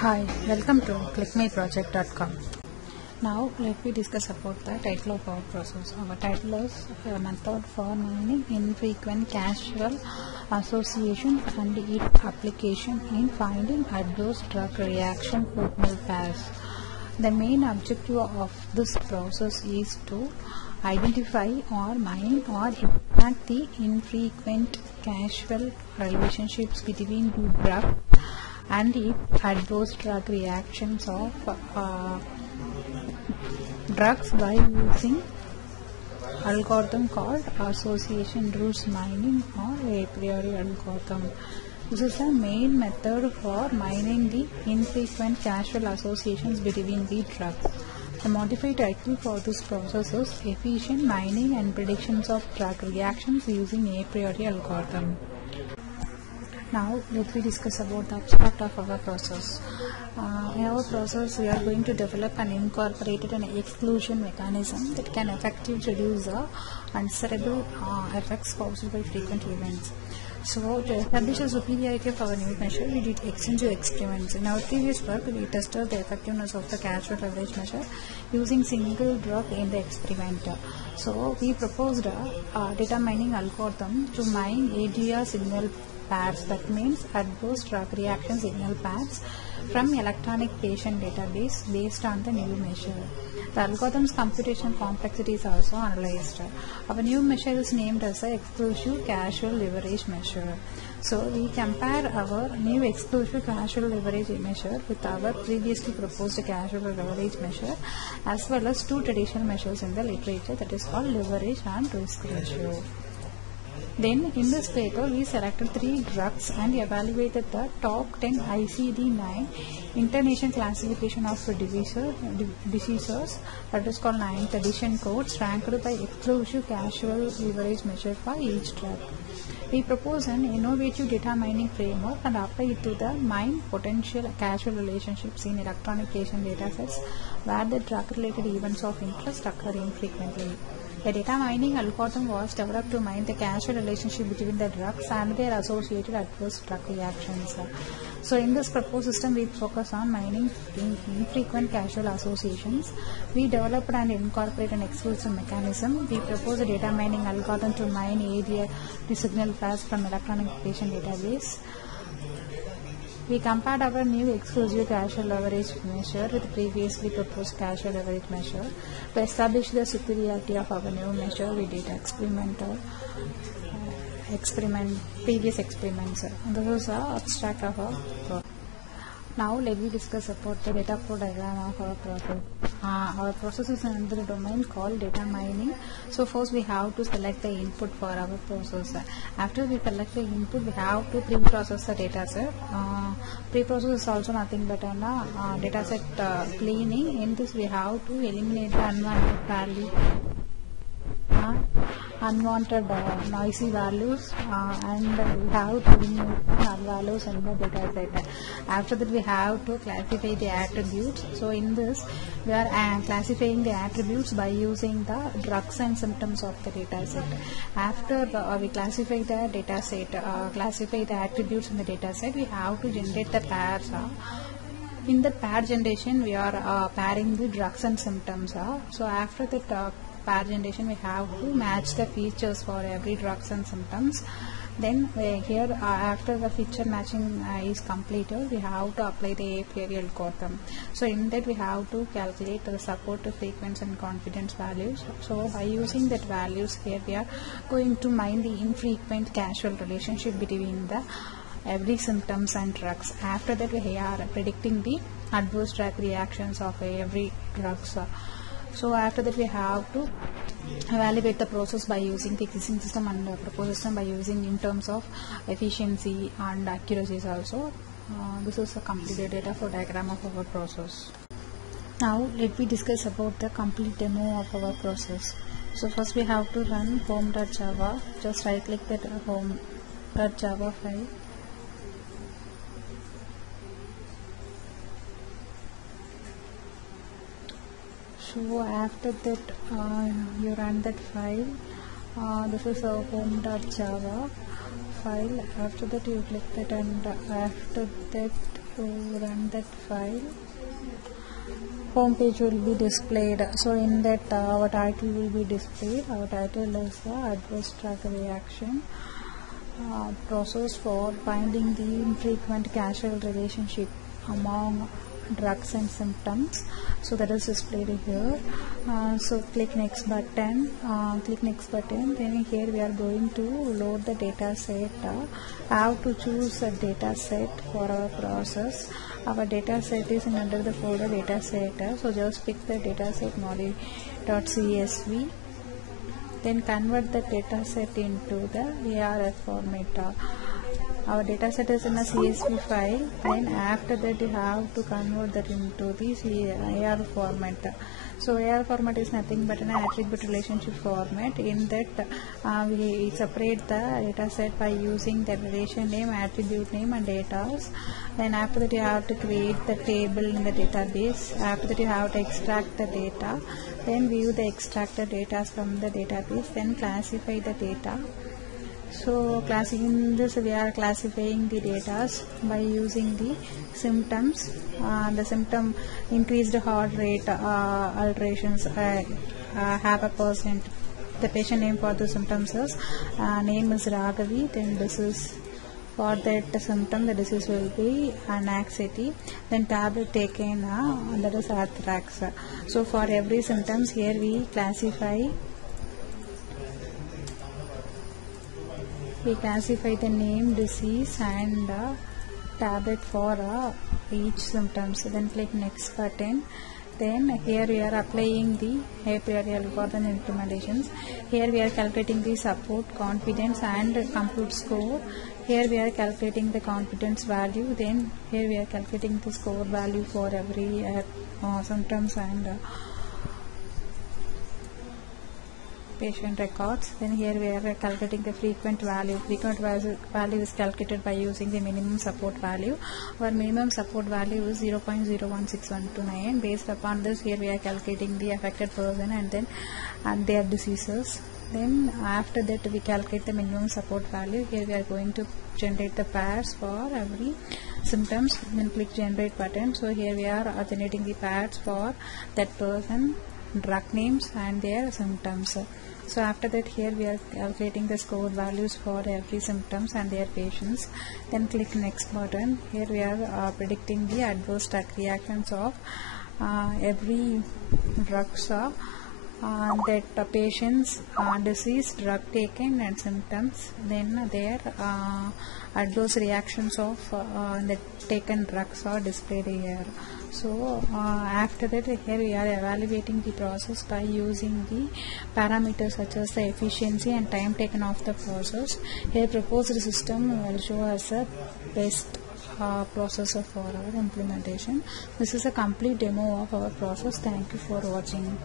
Hi, welcome to clickmeproject.com. Now let me discuss about the title of our process. Our title is a method for mining infrequent causal association and its application in finding adverse drug reaction signal pairs. The main objective of this process is to identify or mine or impact the infrequent causal relationships between the drug and its adverse drug reactions of drugs by using algorithm called association rules mining or a priori algorithm. This is the main method for mining the infrequent causal associations between the drugs. The modified title for this process is efficient mining and predictions of drug reactions using a priori algorithm. Now let me discuss about the abstract of our process. In our process, we are going to develop and incorporate an exclusion mechanism that can effectively reduce the undesirable effects caused by frequent events. So, to establish the superiority of our new measure, we did extensive experiments. In our previous work, we tested the effectiveness of the causal leverage measure using single drug in the experiment. So, we proposed a data mining algorithm to mine ADR signal pairs, that means adverse drug reaction signal pairs, from electronic patient database based on the new measure. The algorithm's computational complexity is also analyzed. Our new measure is named as the exclusive causal leverage measure. So we compare our new exclusive causal leverage measure with our previously proposed causal leverage measure, as well as two traditional measures in the literature, that is called leverage and risk ratio. Then in this paper we selected 3 drugs and evaluated the top 10 ICD-9 international classification of diseases, that is called 9th edition codes, ranked by exclusive causal leverage measure for each drug. We propose an innovative data mining framework and apply it to the mine potential causal relationships in electronic patient datasets where the drug-related events of interest occur infrequently. A data mining algorithm was developed to mine the causal relationship between the drugs and their associated adverse drug reactions. So in this proposed system, we focus on mining infrequent causal associations. We developed and incorporated an exclusive mechanism. We propose a data mining algorithm to mine ADR signal pairs from electronic patient database. We compared our new exclusive causal leverage measure with previously proposed causal leverage measure. To establish the superiority of our new measure, we did previous experiments. This is the abstract of our process. Now let me discuss about the data flow diagram of our process. Our process is under the domain called data mining. So first we have to select the input for our process. After we select the input, we have to pre-process the data set. Pre-process is also nothing but a data set cleaning. In this we have to eliminate the unwanted value, unwanted noisy values, and we have to remove null values in the data set. After that we have to classify the attributes. So in this we are classifying the attributes by using the drugs and symptoms of the data set. After we classify the data set, classify the attributes in the data set, we have to generate the pairs. In the pair generation we are pairing the drugs and symptoms. So after that pair generation, we have to match the features for every drugs and symptoms. Then here after the feature matching is completed, we have to apply the a priori algorithm. So in that we have to calculate the support frequency and confidence values. So by using that values, here we are going to mine the infrequent causal relationship between the every symptoms and drugs. After that we are predicting the adverse drug reactions of every drugs. So after that we have to evaluate the process by using the existing system and proposed system by using in terms of efficiency and accuracies also. This is a completed data flow diagram of our process. Now let me discuss about the complete demo of our process. So first we have to run home.java. Just right click that home.java file. So after that you run that file. This is a home.java file. After that you click that, and after that So run that file. Home page will be displayed. So in that our title will be displayed. Our title is the adverse drug reaction process for finding the infrequent causal relationship among drugs and symptoms. So that is displayed here. So click next button. Then here we are going to load the data set. How to choose a data set for our process. Our data set is under the folder data set. So just pick the data set model.csv. Then convert the data set into the ARF format. Our data set is in a CSV file. Then after that you have to convert that into the AR format. So AR format is nothing but an attribute relationship format. In that we separate the data set by using the relation name, attribute name and data. Then after that you have to create the table in the database. After that you have to extract the data. Then view the extracted data from the database. Then classify the data. So in this we are classifying the data by using the symptoms. The symptom increased heart rate alterations have a percent. The patient name for the symptoms is name is Raghavi. Then this is for that symptom, the disease will be anxiety. Then tablet taken, that is anthrax. So for every symptoms here we classify the name, disease and tablet for each symptoms. Then click next button. Then here we are applying the a priori algorithm implementations. Here we are calculating the support, confidence and compute score. Here we are calculating the confidence value. Then here we are calculating the score value for every symptoms and patient records. Then here we are calculating the frequent value. Frequent value is calculated by using the minimum support value. Our minimum support value is 0.016129. Based upon this, here we are calculating the affected person and their diseases. Then after that we calculate the minimum support value. Here we are going to generate the pairs for every symptoms. Then click generate button. So here we are generating the pairs for that person, drug names and their symptoms. So after that here we are calculating the score values for every symptoms and their patients. Then click next button. Here we are predicting the adverse drug reactions of every drugs that patients disease, drug taken and symptoms. Then their adverse reactions of the taken drugs are displayed here. So after that here we are evaluating the process by using the parameters such as the efficiency and time taken of the process. Here proposed system will show us a best processor for our implementation. This is a complete demo of our process. Thank you for watching.